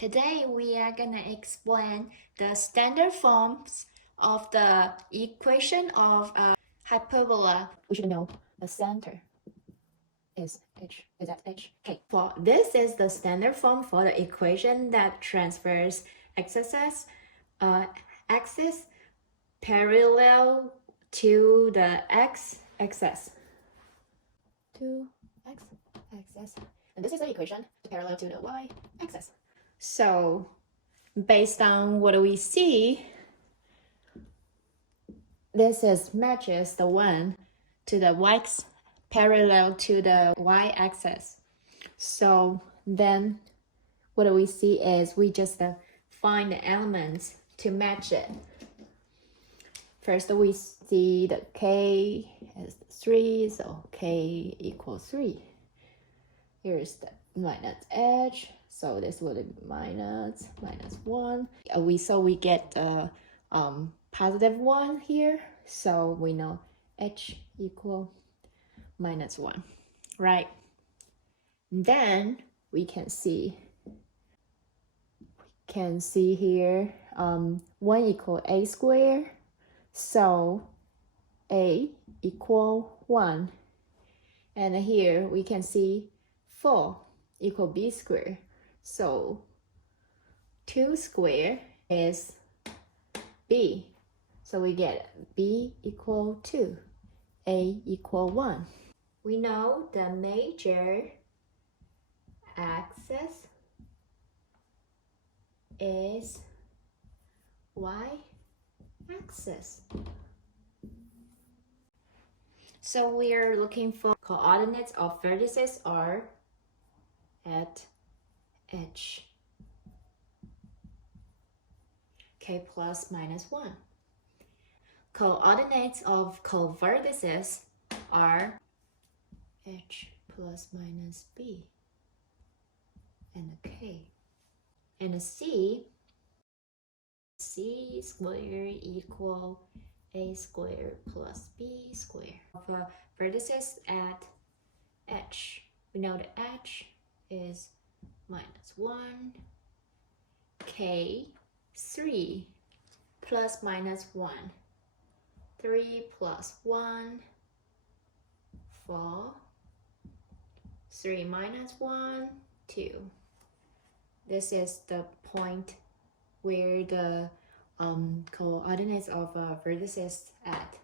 Today we are gonna explain the standard forms of the equation of a hyperbola. We should know the center is at h. Okay. This is the standard form for the equation that transfers axis parallel to the x-axis. To x-axis. And this is the equation parallel to the y-axis. So, based on what we see, this is matches the one to the x parallel to the y-axis. So then what we see is we just find the elements to match it. First we see the k is 3, so k equals 3. Here's the minus h, so this would be minus 1. We get positive 1 here, so we know h equal minus 1, right? Then we can see here 1 equal a squared, so a equal 1, and here we can see 4 equal b squared, so 2 squared is b, so we get b equal 2, a equal 1. We know the major axis is y-axis. So we are looking for coordinates of vertices are at h, k plus minus 1. Coordinates of co-vertices are h plus minus b and a k. And a c squared equal a squared plus b squared. For vertices at h, we know that h is minus 1, k 3 plus minus 1, 3 plus 1, 4, 3 minus 1, 2. This is the point where the coordinates of vertices at.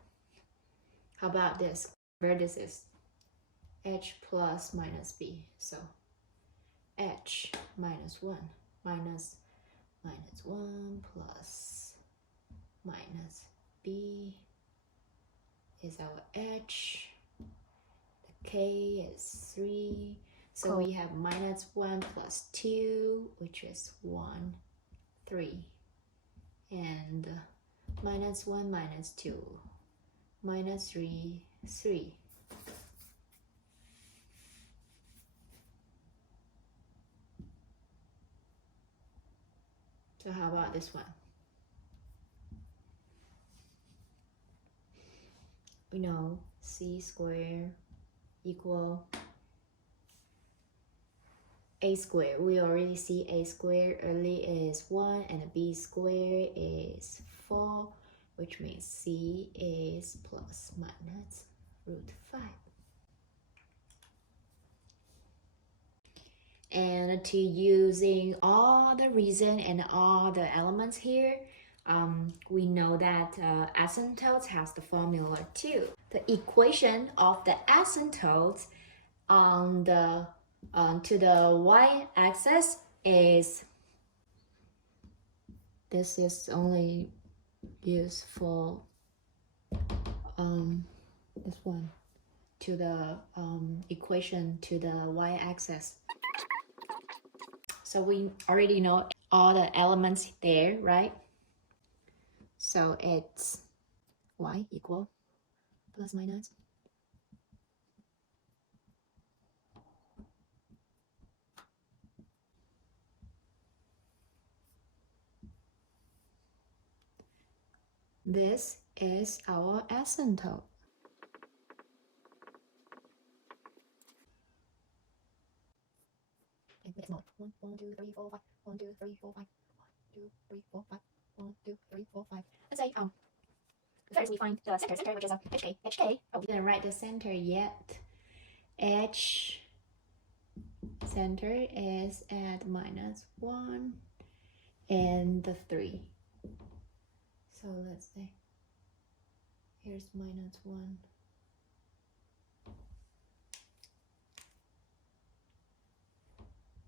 How about this? Vertices h plus minus b. So h minus 1 minus 1 plus minus b is our h. The k is 3. So we have minus 1 plus 2, which is 1, 3. And minus 1 minus 2, minus 3, 3. So how about this one? We know c squared equal a squared. We already see a squared early is 1 and b squared is 4, which means c is plus minus root 5. And to using all the reason and all the elements here, we know that asymptotes has the formula too. The equation of the asymptotes on the to the y-axis is, this is only used for this one, to the equation to the y-axis. So we already know all the elements there, right? So it's y equal plus minus this is our asymptote. It's not 1 1, 1, 2, 3, 4, 5. 1, 2, 3, 4, 5. 1, 2, 3, 4, 5. 1, 2, 3, 4, 5. Let's say first we find the center, which is HK. HK. Oh, we didn't write the center yet. H center is at -1 and the 3. So let's say here's -1.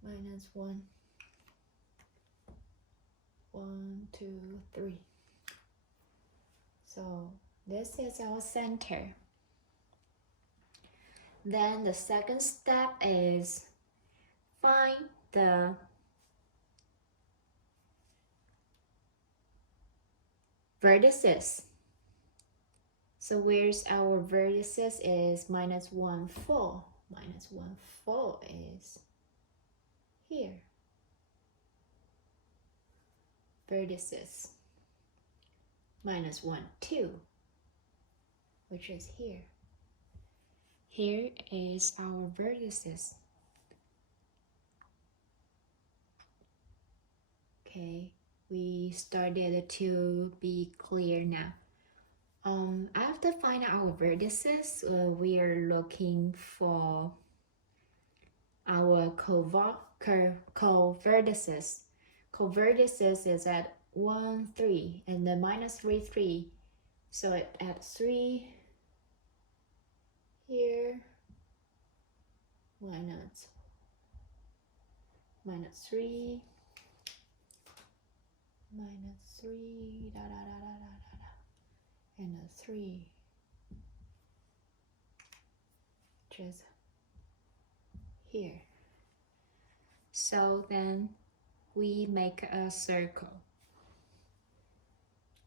-1. 1, 2, 3. So this is our center. Then the second step is find the vertices. So where's our vertices is -1, 4. -1, 4 is here. Vertices. -1, 2, which is here. Here is our vertices. Okay, we started to be clear now. After finding our vertices, we are looking for our co-vertices. Co-vertices is at 1, 3, and then -3, 3. So at 3 here, minus 3, -3, and a 3, just here. So then we make a circle.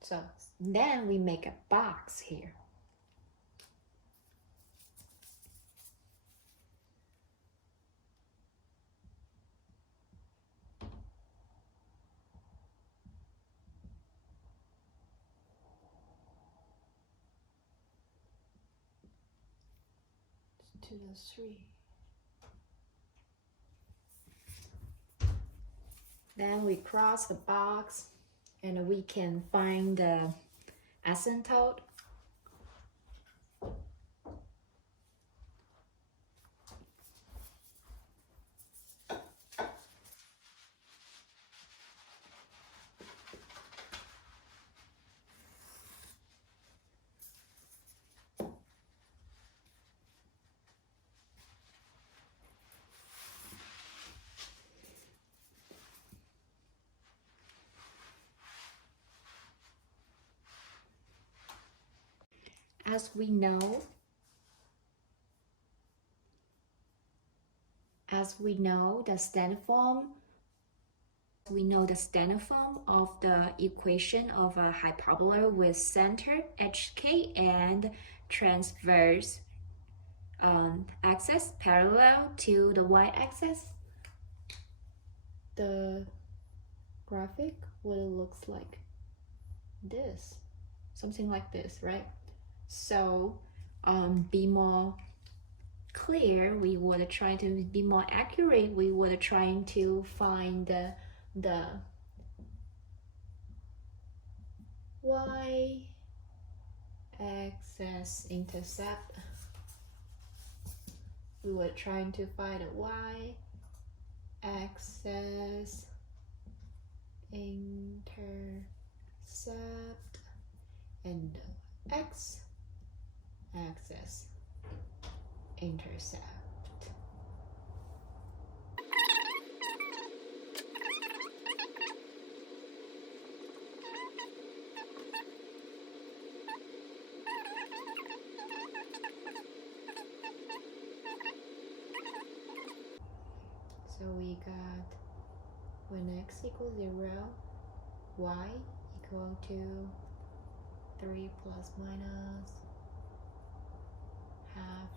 So then we make a box here. To the 3. Then we cross the box and we can find the asymptote. As we know the standard form, of the equation of a hyperbola with center HK and transverse axis parallel to the y-axis. The graphic will look like this, something like this, right? So be more clear, we would try to be more accurate, we would trying to find the y-axis intercept. We were trying to find a y-axis intercept and the x-axis intercept. So we got when x equals 0, y equal to 3 plus minus half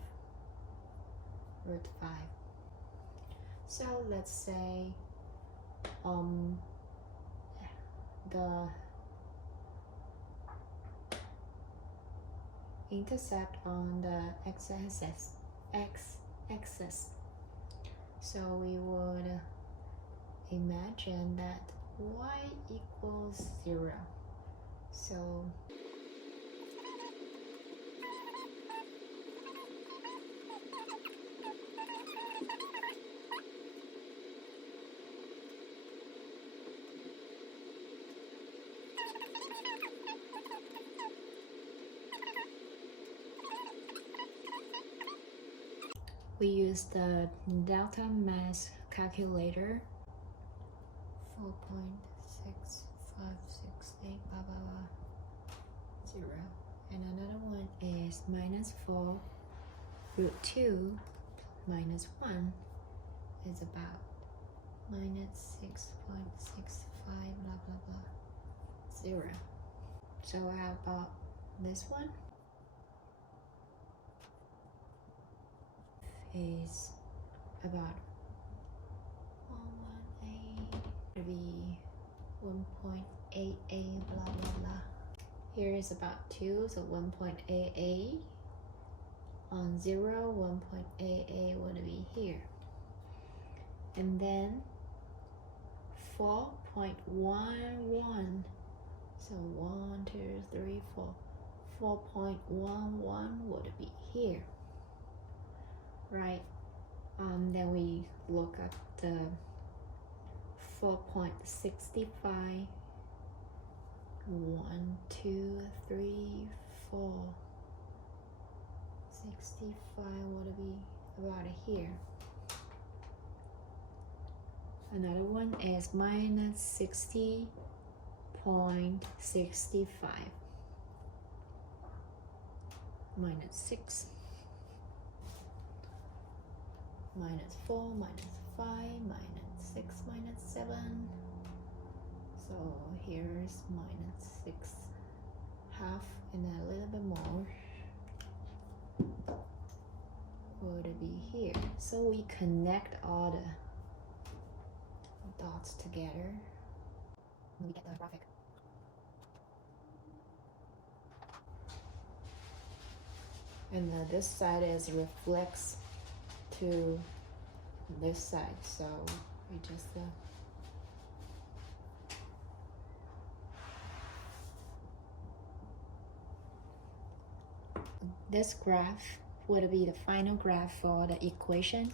root 5. So let's say the intercept on the x-axis. So we would imagine that y equals 0. So we use the delta mass calculator. 4.6568 blah blah blah 0, and another one is minus 4 root 2 minus 1 is about minus 6.65 blah blah blah 0. So how about this one? Is about 118 to be 1.88 blah blah blah. Here is about 2, so 1.88 on 0, 1.88 would be here. And then 4.11, so 1, 2, 3, 4. 4.11 would be here, right? Then we look at the 4.65. 1, 2, 3, 4. 65 would be about here. Another one is minus 60.65. Minus 6. Minus 4, minus 5, minus 6, minus 7. So here's minus 6 half and a little bit more would be here. So we connect all the dots together. We get the graphic. And this side is reflects to this side, so we just this graph would be the final graph for the equation